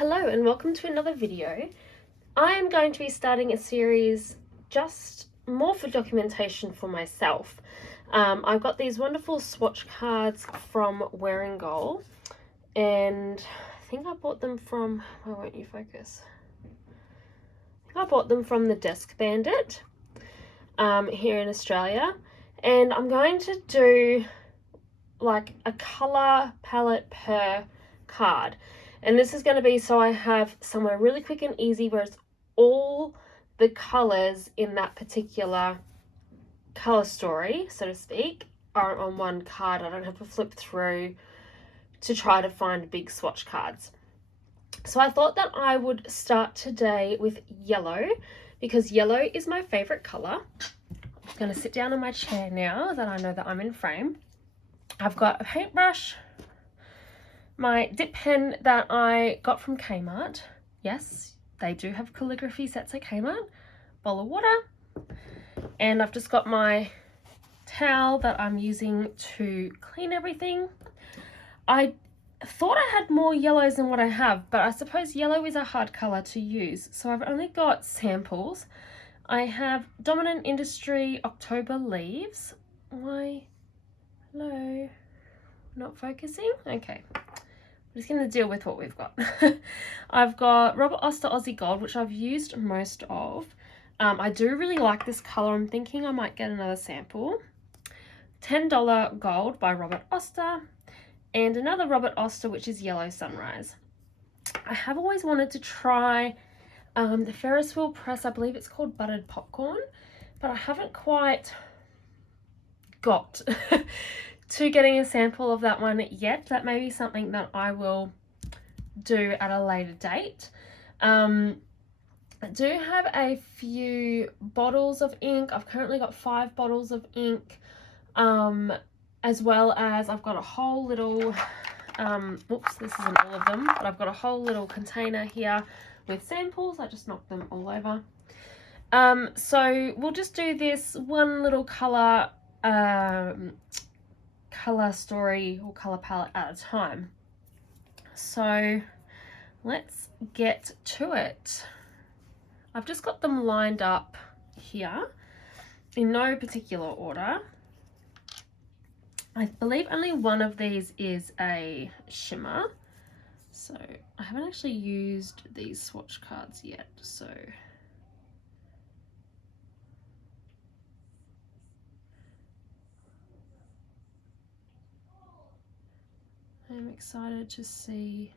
Hello and welcome to another video. I am going to be starting a series just more for documentation for myself. I've got these wonderful swatch cards from Wearing Goal, and I think I bought them from, why won't you focus? I think I bought them from the Desk Bandit here in Australia, and I'm going to do like a colour palette per card. And this is going to be so I have somewhere really quick and easy where it's all the colours in that particular colour story, so to speak, are on one card. I don't have to flip through to try to find big swatch cards. So I thought that I would start today with yellow because yellow is my favourite colour. I'm going to sit down on my chair now that I know that I'm in frame. I've got a paintbrush, my dip pen that I got from Kmart. Yes, they do have calligraphy sets at Kmart. Bowl of water. And I've just got my towel that I'm using to clean everything. I thought I had more yellows than what I have, but I suppose yellow is a hard colour to use. So I've only got samples. I have Dominant Industry October Leaves. Why? Hello? Not focusing? Okay. I'm just going to deal with what we've got. I've got Robert Oster Aussie Gold, which I've used most of. I do really like this colour. I'm thinking I might get another sample. $10 Gold by Robert Oster. And another Robert Oster, which is Yellow Sunrise. I have always wanted to try the Ferris wheel press. I believe it's called Buttered Popcorn. But I haven't quite got to getting a sample of that one yet. That may be something that I will do at a later date. I do have a few bottles of ink. I've currently got 5 bottles of ink, as well as I've got a whole little, oops, this isn't all of them, but I've got a whole little container here with samples. I just knocked them all over. So we'll just do this one little colour story or colour palette at a time. So let's get to it. I've just got them lined up here in no particular order. I believe only one of these is a shimmer. So I haven't actually used these swatch cards yet, so I'm excited to see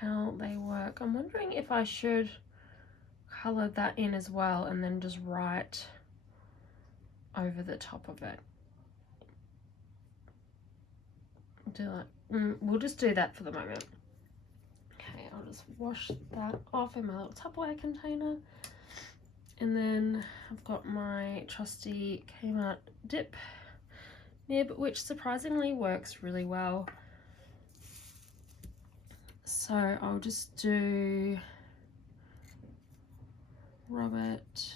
how they work. I'm wondering if I should colour that in as well and then just write over the top of it. We'll just do that for the moment. Okay, I'll just wash that off in my little Tupperware container. And then I've got my trusty Kmart dip nib, which surprisingly works really well. So I'll just do Robert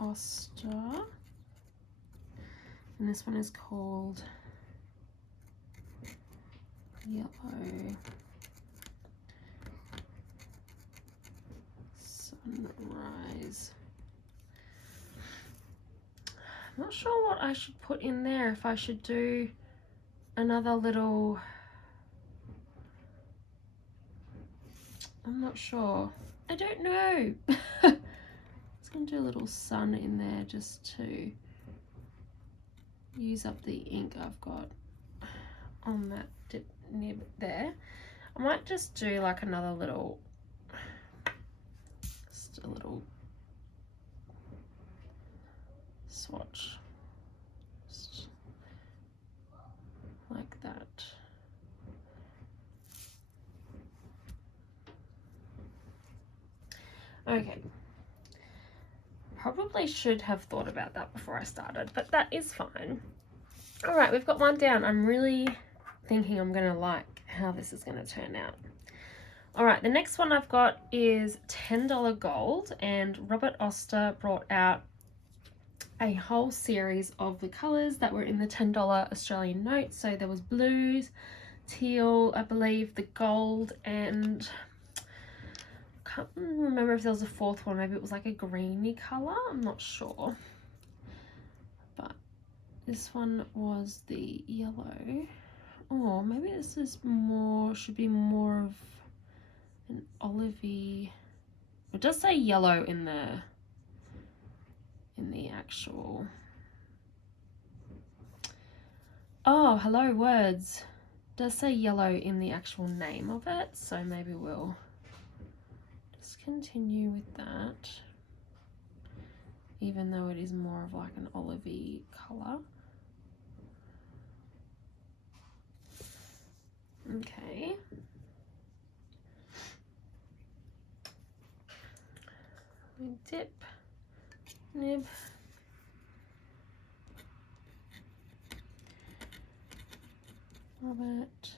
Oster, and this one is called Yellow Sunrise. I'm not sure what I should put in there, if I should do another little, I'm not sure. I don't know. I'm just going to do a little sun in there just to use up the ink I've got on that dip nib there. I might just do like another little, just a little swatch, just like that. Okay, probably should have thought about that before I started, but that is fine. All right, we've got one down. I'm really thinking I'm gonna like how this is gonna turn out. All right, the next one I've got is $10 Gold, and Robert Oster brought out a whole series of the colours that were in the $10 Australian note. So there was blues, teal, I believe, the gold, and I can't remember if there was a fourth one. Maybe it was like a greeny colour, I'm not sure. But this one was the yellow. Oh, maybe this is more, should be more of an olivey. It does say yellow in the actual. Oh, hello words. It does say yellow in the actual name of it, so maybe we'll just continue with that, even though it is more of like an olivey colour. Okay. We dip, nib, Robert,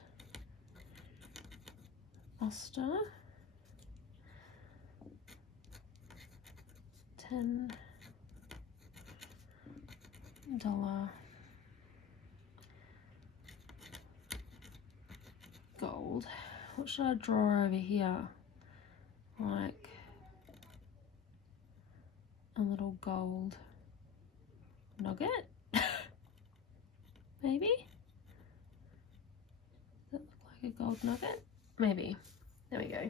Oster, $10 gold. What should I draw over here? Like a little gold nugget? Maybe? Does that look like a gold nugget? Maybe. There we go.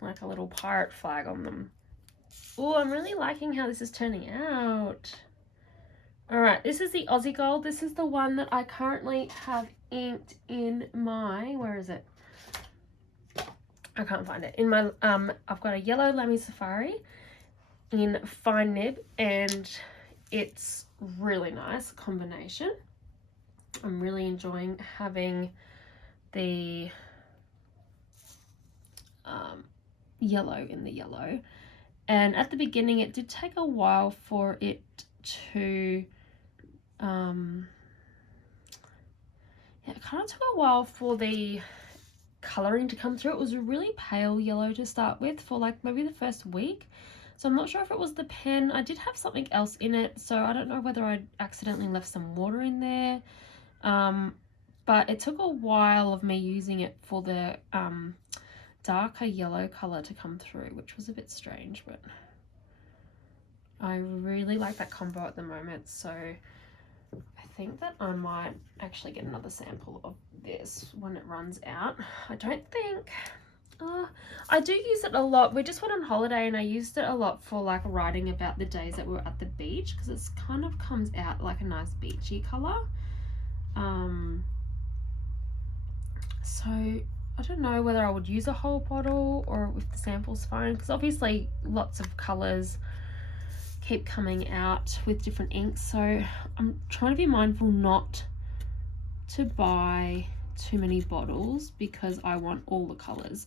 Like a little pirate flag on them. Oh, I'm really liking how this is turning out. Alright, this is the Aussie Gold. This is the one that I currently have inked in my, where is it? I can't find it. In my, I've got a yellow Lamy Safari in fine nib, and it's really nice combination. I'm really enjoying having the yellow in the yellow. And at the beginning it did take a while for it to yeah, it kind of took a while for the colouring to come through. It was a really pale yellow to start with for like maybe the first week, so I'm not sure if it was the pen. I did have something else in it, so I don't know whether I accidentally left some water in there, but it took a while of me using it for the darker yellow colour to come through, which was a bit strange, but I really like that combo at the moment, so I think that I might actually get another sample of this when it runs out. I don't think I do use it a lot. We just went on holiday and I used it a lot for like writing about the days that we were at the beach, because it's kind of comes out like a nice beachy colour. So I don't know whether I would use a whole bottle or if the sample's fine, because obviously lots of colours keep coming out with different inks, so I'm trying to be mindful not to buy too many bottles because I want all the colours.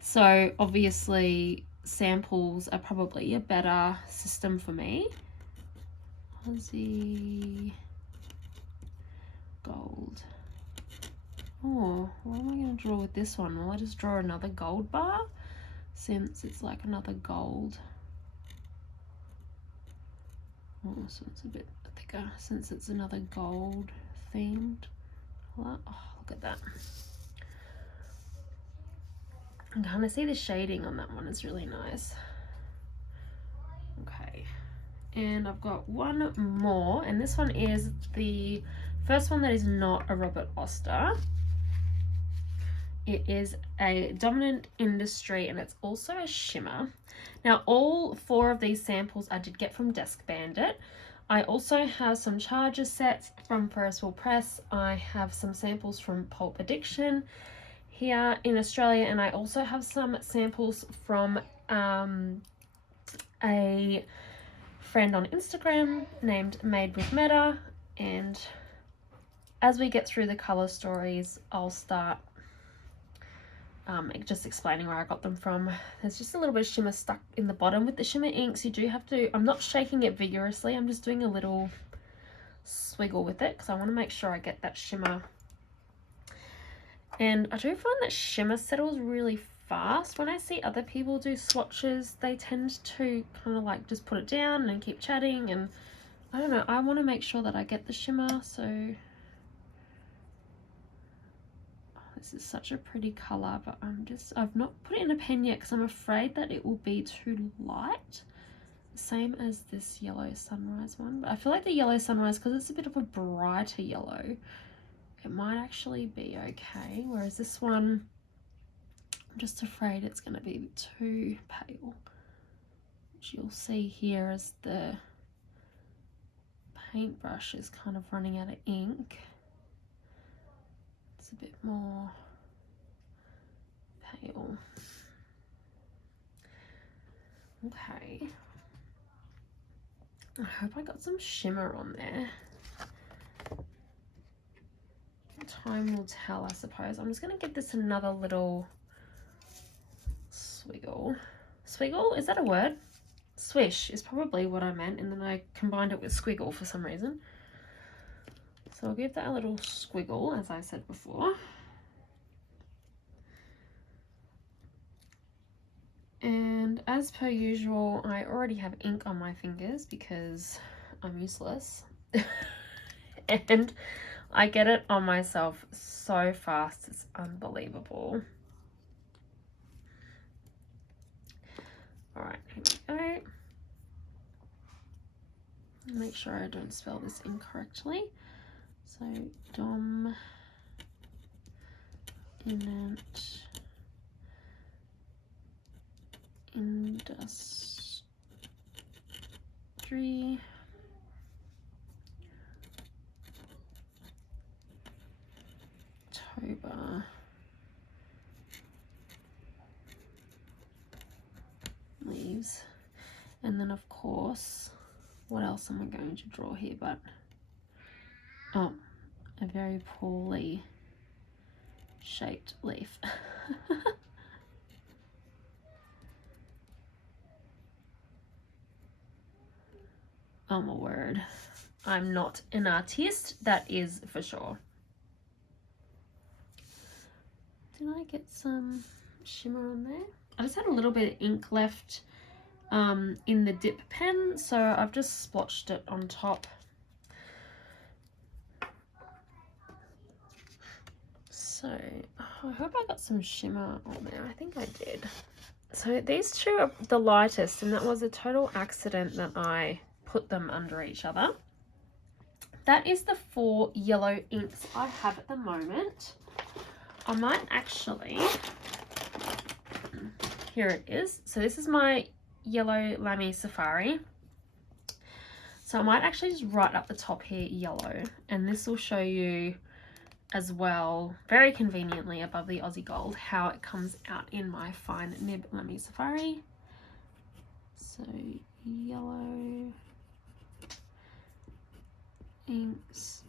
So obviously samples are probably a better system for me. Aussie Gold. Oh, what am I going to draw with this one? Will I just draw another gold bar since it's like another gold? Oh, so it's a bit thicker since it's another gold themed colour. Oh, look at that. I can kind of see the shading on that one. It's really nice. Okay, and I've got one more, and this one is the first one that is not a Robert Oster. It is a Dominant Industry, and it's also a shimmer. Now all 4 of these samples I did get from Desk Bandit. I also have some charger sets from Ferris Wheel Press. I have some samples from Pulp Addiction here in Australia, and I also have some samples from a friend on Instagram named Made with Meta. And as we get through the colour stories, I'll start just explaining where I got them from. There's just a little bit of shimmer stuck in the bottom. With the shimmer inks, you do have to, I'm not shaking it vigorously, I'm just doing a little swiggle with it because I want to make sure I get that shimmer. And I do find that shimmer settles really fast. When I see other people do swatches, they tend to kind of like just put it down and keep chatting, and I don't know, I want to make sure that I get the shimmer. So this is such a pretty color, but I've not put it in a pen yet because I'm afraid that it will be too light. Same as this yellow sunrise one, but I feel like the yellow sunrise, because it's a bit of a brighter yellow, it might actually be okay, whereas this one, I'm just afraid it's going to be too pale, which you'll see here as the paintbrush is kind of running out of ink. It's a bit more pale. Okay. I hope I got some shimmer on there. Time will tell, I suppose. I'm just going to give this another little swiggle. Swiggle? Is that a word? Swish is probably what I meant, and then I combined it with squiggle for some reason. So I'll give that a little squiggle, as I said before. And as per usual, I already have ink on my fingers because I'm useless. And I get it on myself so fast, it's unbelievable. All right, here we go. Make sure I don't spell this incorrectly. So Dom Industry October leaves. And then of course, what else am I going to draw here but a very poorly shaped leaf. Oh my word, I'm not an artist, that is for sure. Did I get some shimmer on there? I just had a little bit of ink left in the dip pen, so I've just splotched it on top. So I hope I got some shimmer on there. I think I did. So these two are the lightest, and that was a total accident that I put them under each other. That is the 4 yellow inks I have at the moment. I might actually, here it is. So this is my yellow Lamy Safari. So I might actually just write up the top here yellow, and this will show you as well, very conveniently above the Aussie Gold, how it comes out in my fine nib Lamy Safari. So yellow inks.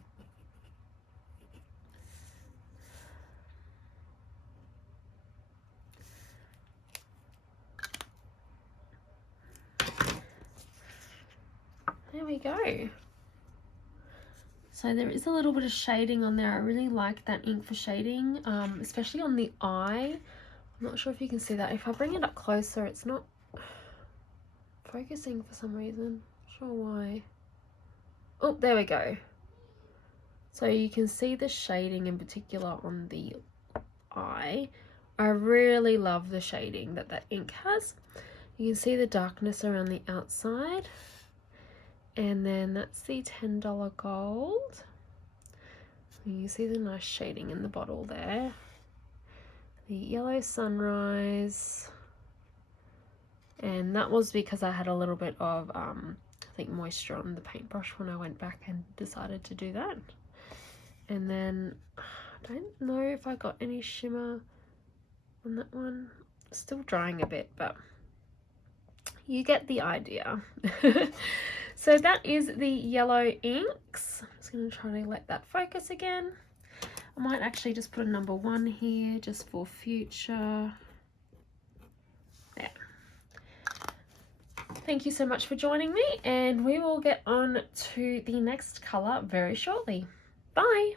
There we go. So there is a little bit of shading on there. I really like that ink for shading, especially on the eye. I'm not sure if you can see that. If I bring it up closer, it's not focusing for some reason. Not sure why. Oh, there we go. So you can see the shading in particular on the eye. I really love the shading that that ink has. You can see the darkness around the outside. And then that's the $10 gold. You see the nice shading in the bottle there. The yellow sunrise. And that was because I had a little bit of, I think, moisture on the paintbrush when I went back and decided to do that. And then, I don't know if I got any shimmer on that one. Still drying a bit, but you get the idea. So that is the yellow inks. I'm just going to try to let that focus again. I might actually just put a number 1 here just for future. There. Thank you so much for joining me, and we will get on to the next colour very shortly. Bye!